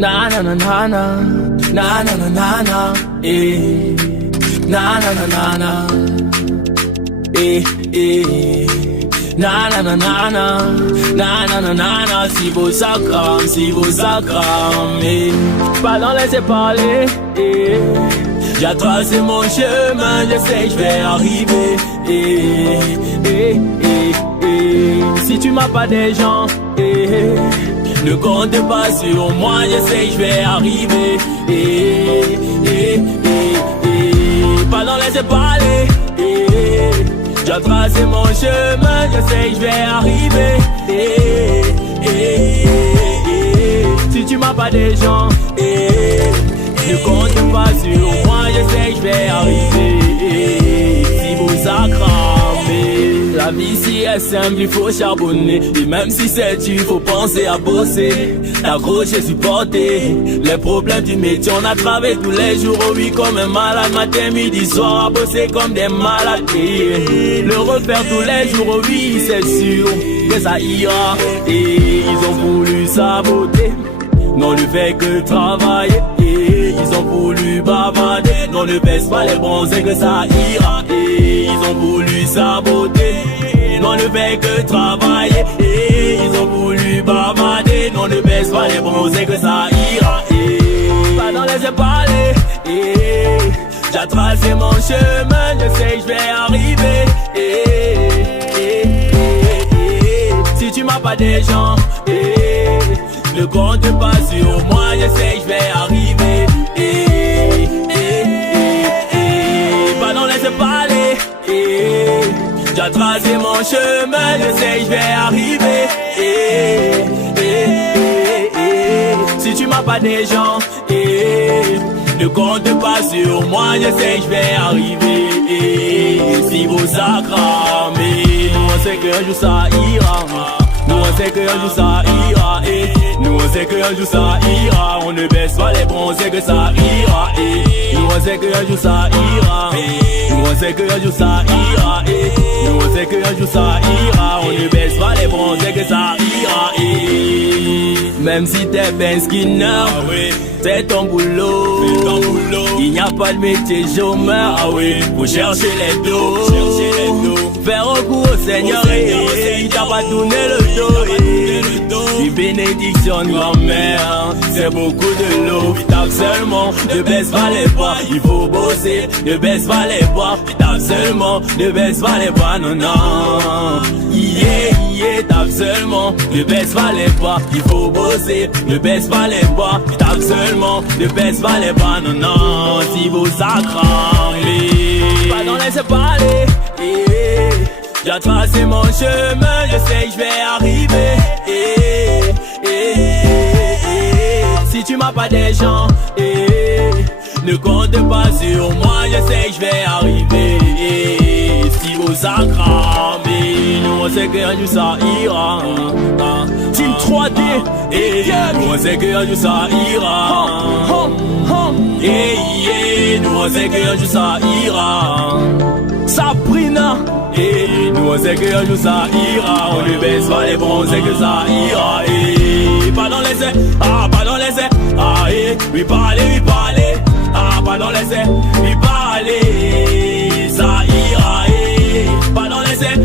Na na na na na, na na na na na, eh. Na na na na na, eh eh. Na na na na na, na na na na na. Si vous ça crame, eh. Pardon, laissez parler, eh. J'ai tracé mon chemin, je sais que je vais arriver, eh eh eh eh. Si tu m'as pas des gens, eh. Ne compte pas sur moi, je sais que je vais arriver. Pardon, laissez parler. J'ai tracé mon chemin, je sais que je vais arriver. Si tu m'as pas des gens, ne compte pas sur moi, je sais que je vais arriver. Si vous accramez. La vie si est simple, il faut charbonner. Et même si c'est dur, il faut penser à bosser. T'accrocher, supporter les problèmes du métier. On a travaillé tous les jours, oh oui, comme un malade. Matin, midi, soir, à bosser comme des malades. Et le refaire tous les jours, oh oui, c'est sûr que ça ira. Et ils ont voulu saboter. Non, ne fait que travailler. Et ils ont voulu bavarder. Non, ne baisse pas les bronzés que ça ira. Et ils ont voulu saboter. Non, ne fait que travailler. Et ils ont voulu bavarder. Non, ne baisse pas les bronzés que ça ira. Et pardon, laissez parler. Et j'ai tracé mon chemin, je sais que je vais arriver. Si tu m'as pas des gens, ne compte pas sur moi, je sais que je vais arriver. Pardon, laissez parler. J'ai tracé mon chemin, je sais que je vais arriver. Si tu m'as pas des gens, ne compte pas sur moi, je sais que je vais arriver. Si vous accramez, nous on sait qu'un jour ça ira. Nous on sait qu'un jour ça ira, nous on sait qu'un jour ça ira. On ne baisse pas les bras, on sait que ça ira, nous on sait qu'un jour ça ira. Nous on sait qu'un jour ça ira, nous on sait qu'un jour ça ira. On ne baisse pas les bras, on sait que ça ira, même si t'es ben skinner, c'est ton boulot, il n'y a pas de métier chômeur, ah oui, faut chercher les dos, faire recours au Seigneur, il t'a pas tourné le dos, une bénédiction de grand-mère, c'est beaucoup de l'eau, tape seulement, ne baisse pas les bras, il faut bosser, ne baisse pas les bras, tape seulement, ne baisse pas les bras, non, non, tape seulement, ne baisse pas les bras, il faut bosser, ne baisse pas les bras, tape seulement, ne baisse pas les bras, non, non, si vous accramez, pardon, laissez parler, j'ai tracé mon chemin, je sais que je vais arriver, si tu m'as pas des gens, ne compte pas sur moi, je sais que je vais arriver, si vous accramez, nous on sait qu'un jour ça ira, Team 3D, nous on sait qu'un jour ça ira, nous on sait qu'un jour ça ira, Sabrina, nous on sait qu'un jour ça ira, on ne baisse pas les bons, on sait que ça ira, pardon laissez, pardon laissez, oui parlez, pardon laissez, oui parlez, ça ira, pardon laissez,